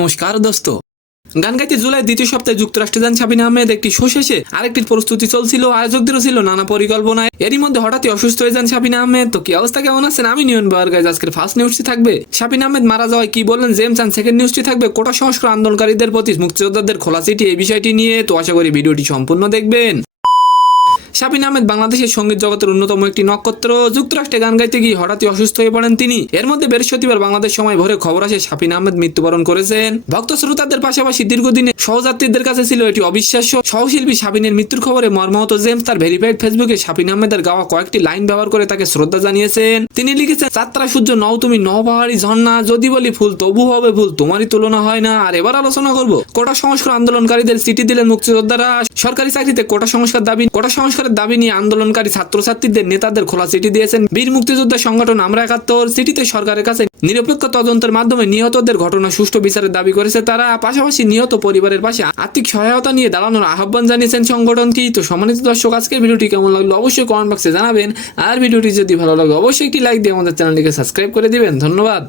নমস্কার দোস্ত। গান গাইতে জুলাই দ্বিতীয় সপ্তাহে যুক্তরাষ্ট্রে যান শাবিনা আহমেদ। একটি শো শেষে আরেকটির প্রস্তুতি চলছিল, আয়োজকদেরও ছিল নানা পরিকল্পনায়। এরই মধ্যে হঠাৎই অসুস্থ হয়ে যান শাবিনা আহমেদ। তো কি অবস্থা, কেমন আছেন? আমি নিয়ন বাওয়ার গাইজ। আজকের ফার্স্ট নিউজটি থাকবে শাবিনা আহমেদ মারা যাওয়ায় কি বললেন জেমস, অ্যান্ড সেকেন্ড নিউজটি থাকবে কোটা সংস্কার আন্দোলনকারীদের প্রতি মুক্তিযোদ্ধাদের খোলা চিঠি, এই বিষয়টি নিয়ে। তো আশা করি ভিডিওটি সম্পূর্ণ দেখবেন। শাবিনা আহমেদ বাংলাদেশের সঙ্গীত জগতের অন্যতম একটি নক্ষত্র। যুক্তরাষ্ট্রে গান গাইতে গিয়ে হঠাৎই অসুস্থ হয়ে পড়েন তিনি। এর মধ্যে বৃহস্পতিবার বাংলাদেশ সময় ভোরে খবর আসে শাবিনা আহমেদ মৃত্যুবরণ করেছেন। ভক্ত শ্রোতাদের পাশাপাশি দীর্ঘদিনে সহযাত্রীদের কাছে ছিল এটি অবিশ্বাস্য। সহশিল্পী শাবিনের মৃত্যুর খবরে মর্মাহত জেমস তার ভেরিফাইড ফেসবুকে শাবিনা আহমেদের গাওয়া কয়েকটি লাইন ব্যবহার করে তাকে শ্রদ্ধা জানিয়েছেন। তিনি লিখেছেন, চাত্রা সূর্য নও তুমি, নও পাহাড়ি ঝর্ণা, যদি বলি ফুল তবু হবে ভুল, তোমারই তুলনা হয় না। আর এবার আলোচনা করব কোটা সংস্কার আন্দোলনকারীদের চিঠি দিলেন মুক্তিযোদ্ধারা। সরকারি চাকরিতে কোটা সংস্কারের দাবি নিয়ে আন্দোলনকারী ছাত্রছাত্রীদের নেতাদের খোলা চিঠি দিয়েছেন বীর মুক্তিযোদ্ধা সংগঠন আমরা ৭১। চিঠিতে সরকারের কাছে নিরপেক্ষ তদন্তের মাধ্যমে নিহতদের ঘটনা সুষ্ঠু বিচারের দাবি করেছে তারা। পাশাপাশি নিহত পরিবারের পাশে আর্থিক সহায়তা নিয়ে দাঁড়ানোর আহ্বান জানিয়েছেন সংগঠনটি। তো সম্মানিত দর্শক, আজকের ভিডিওটি কেমন লাগলো অবশ্যই কমেন্ট বক্সে জানাবেন। আর ভিডিওটি যদি ভালো লাগে অবশ্যই একটি লাইক দিয়ে আমাদের চ্যানেলটিকে সাবস্ক্রাইব করে দিবেন। ধন্যবাদ।